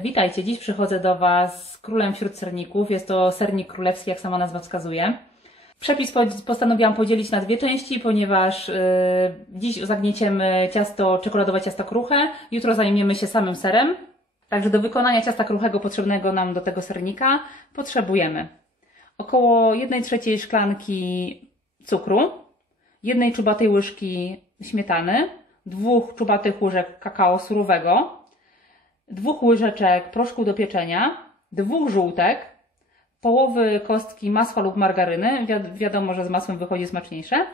Witajcie, dziś przychodzę do Was z królem wśród serników. Jest to sernik królewski, jak sama nazwa wskazuje. Przepis postanowiłam podzielić na dwie części, ponieważ dziś zagnieciemy czekoladowe ciasto kruche, jutro zajmiemy się samym serem. Także do wykonania ciasta kruchego potrzebnego nam do tego sernika potrzebujemy około 1/3 szklanki cukru, 1 czubatej łyżki śmietany, 2 czubatych łyżek kakao surowego, 2 łyżeczek proszku do pieczenia, 2 żółtek, połowy kostki masła lub margaryny, wiadomo, że z masłem wychodzi smaczniejsze,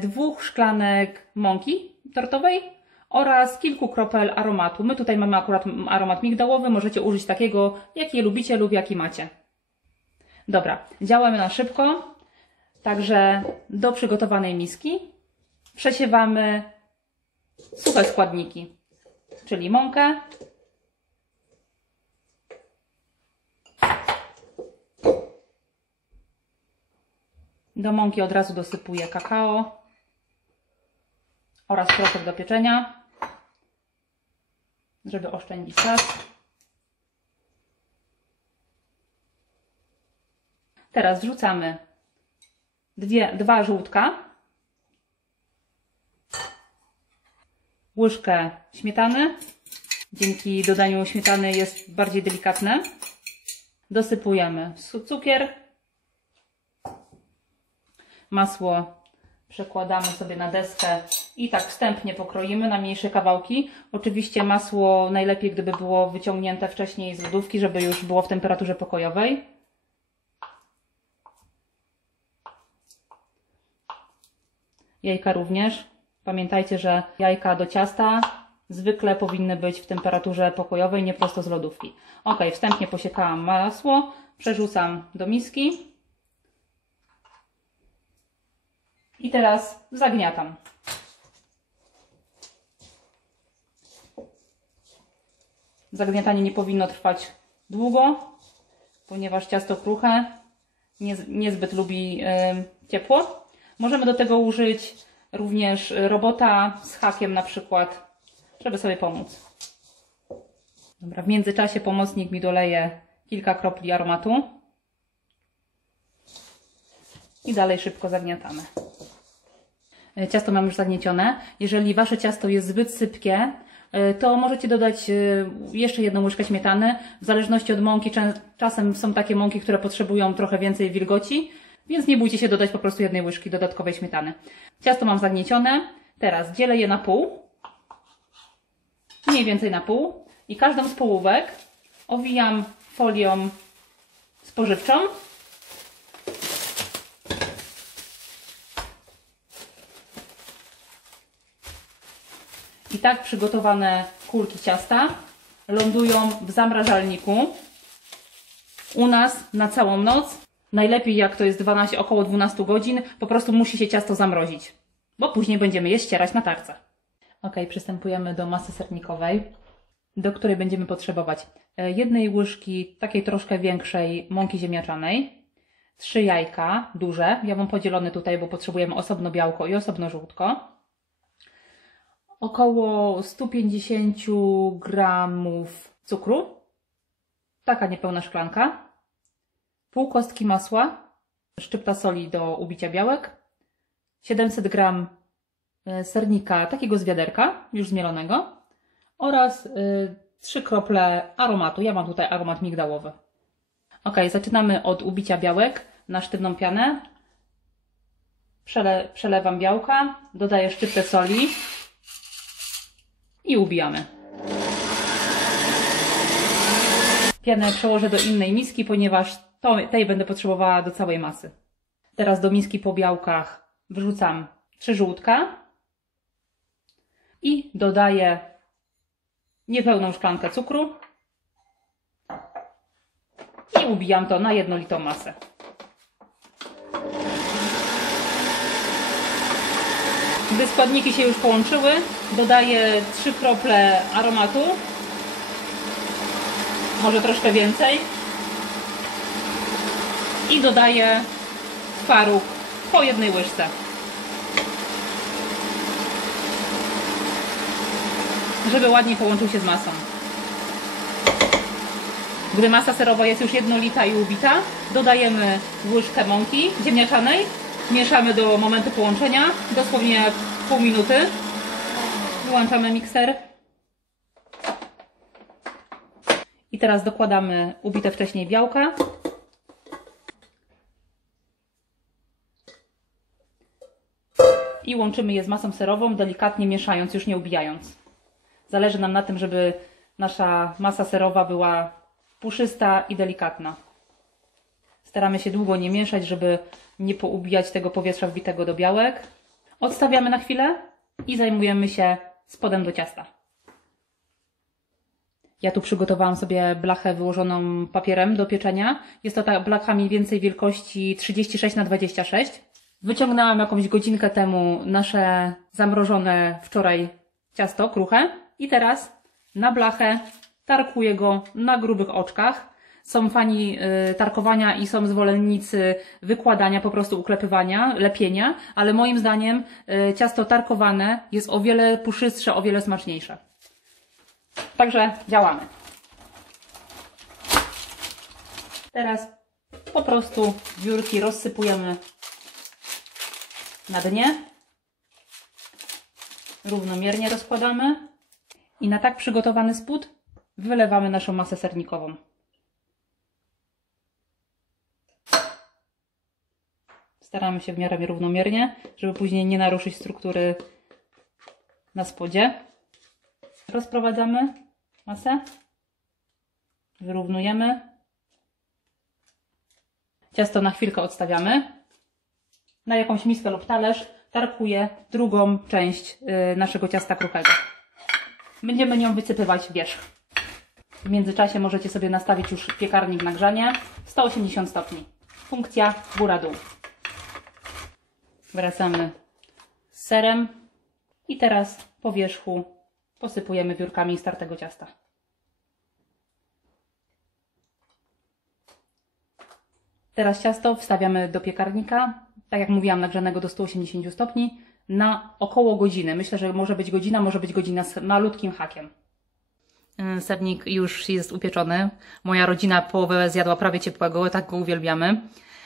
2 szklanek mąki tortowej oraz kilku kropel aromatu. My tutaj mamy akurat aromat migdałowy, możecie użyć takiego, jaki lubicie lub jaki macie. Dobra, działamy na szybko, także do przygotowanej miski przesiewamy suche składniki, czyli mąkę, do mąki od razu dosypuję kakao oraz proszek do pieczenia, żeby oszczędzić czas. Teraz wrzucamy 2 żółtka, łyżkę śmietany, dzięki dodaniu śmietany jest bardziej delikatne. Dosypujemy cukier, masło przekładamy sobie na deskę i tak wstępnie pokroimy na mniejsze kawałki. Oczywiście masło najlepiej, gdyby było wyciągnięte wcześniej z lodówki, żeby już było w temperaturze pokojowej. Jajka również. Pamiętajcie, że jajka do ciasta zwykle powinny być w temperaturze pokojowej, nie prosto z lodówki. Ok, wstępnie posiekałam masło, przerzucam do miski i teraz zagniatam. Zagniatanie nie powinno trwać długo, ponieważ ciasto kruche niezbyt lubi ciepło. Możemy do tego użyć również robota z hakiem na przykład, żeby sobie pomóc. Dobra, w międzyczasie pomocnik mi doleje kilka kropli aromatu i dalej szybko zagniatamy. Ciasto mam już zagniecione. Jeżeli Wasze ciasto jest zbyt sypkie, to możecie dodać jeszcze 1 łyżkę śmietany. W zależności od mąki, czasem są takie mąki, które potrzebują trochę więcej wilgoci, więc nie bójcie się dodać po prostu 1 łyżki dodatkowej śmietany. Ciasto mam zagniecione. Teraz dzielę je na pół. Mniej więcej na pół. I każdą z połówek owijam folią spożywczą. I tak przygotowane kulki ciasta lądują w zamrażalniku u nas na całą noc. Najlepiej jak to jest około 12 godzin, po prostu musi się ciasto zamrozić, bo później będziemy je ścierać na tarce. Ok, przystępujemy do masy sernikowej, do której będziemy potrzebować 1 łyżki takiej troszkę większej mąki ziemniaczanej, 3 jajka duże, ja mam podzielone tutaj, bo potrzebujemy osobno białko i osobno żółtko, około 150 gramów cukru, taka niepełna szklanka, pół kostki masła, szczypta soli do ubicia białek, 700 g sernika takiego z wiaderka, już zmielonego oraz 3 krople aromatu. Ja mam tutaj aromat migdałowy. Ok, zaczynamy od ubicia białek na sztywną pianę. Przelewam białka, dodaję szczyptę soli i ubijamy. Pianę przełożę do innej miski, ponieważ tej będę potrzebowała do całej masy. Teraz do miski po białkach wrzucam 3 żółtka i dodaję niepełną szklankę cukru i ubijam to na jednolitą masę. Gdy składniki się już połączyły, dodaję 3 krople aromatu, może troszkę więcej, i dodaję twaróg po 1 łyżce. żeby ładnie połączył się z masą. Gdy masa serowa jest już jednolita i ubita, dodajemy łyżkę mąki ziemniaczanej, mieszamy do momentu połączenia, dosłownie pół minuty. Wyłączamy mikser. I teraz dokładamy ubite wcześniej białka. I łączymy je z masą serową, delikatnie mieszając, już nie ubijając. Zależy nam na tym, żeby nasza masa serowa była puszysta i delikatna. Staramy się długo nie mieszać, żeby nie poubijać tego powietrza wbitego do białek. Odstawiamy na chwilę i zajmujemy się spodem do ciasta. Ja tu przygotowałam sobie blachę wyłożoną papierem do pieczenia. Jest to ta blacha mniej więcej wielkości 36×26. Wyciągnęłam jakąś godzinkę temu nasze zamrożone wczoraj ciasto kruche i teraz na blachę tarkuję go na grubych oczkach. Są fani tarkowania i są zwolennicy wykładania, po prostu uklepywania, lepienia, ale moim zdaniem ciasto tarkowane jest o wiele puszystsze, o wiele smaczniejsze. Także działamy. Teraz po prostu wiórki rozsypujemy na dnie. Równomiernie rozkładamy i na tak przygotowany spód wylewamy naszą masę sernikową. Staramy się w miarę równomiernie, żeby później nie naruszyć struktury na spodzie. Rozprowadzamy masę, wyrównujemy. Ciasto na chwilkę odstawiamy. Na jakąś miskę lub talerz tarkuję drugą część naszego ciasta kruchego. Będziemy nią wysypywać wierzch. W międzyczasie możecie sobie nastawić już piekarnik na grzanie 180 stopni. Funkcja góra-dół. Wracamy z serem i teraz po wierzchu posypujemy wiórkami startego ciasta. Teraz ciasto wstawiamy do piekarnika, tak jak mówiłam, nagrzanego do 180 stopni na około godziny. Myślę, że może być godzina z malutkim hakiem. Sernik już jest upieczony. Moja rodzina połowę zjadła prawie ciepłego, tak go uwielbiamy.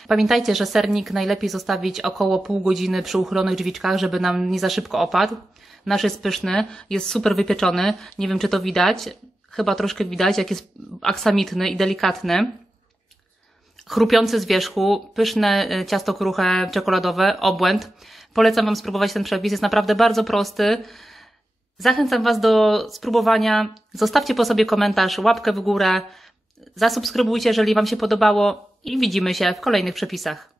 Pamiętajcie, że sernik najlepiej zostawić około pół godziny przy uchylonych drzwiczkach, żeby nam nie za szybko opadł. Nasz jest pyszny, jest super wypieczony. Nie wiem, czy to widać. Chyba troszkę widać, jak jest aksamitny i delikatny. Chrupiący z wierzchu, pyszne ciasto kruche, czekoladowe, obłęd. Polecam Wam spróbować ten przepis, jest naprawdę bardzo prosty. Zachęcam Was do spróbowania. Zostawcie po sobie komentarz, łapkę w górę. Zasubskrybujcie, jeżeli Wam się podobało i widzimy się w kolejnych przepisach.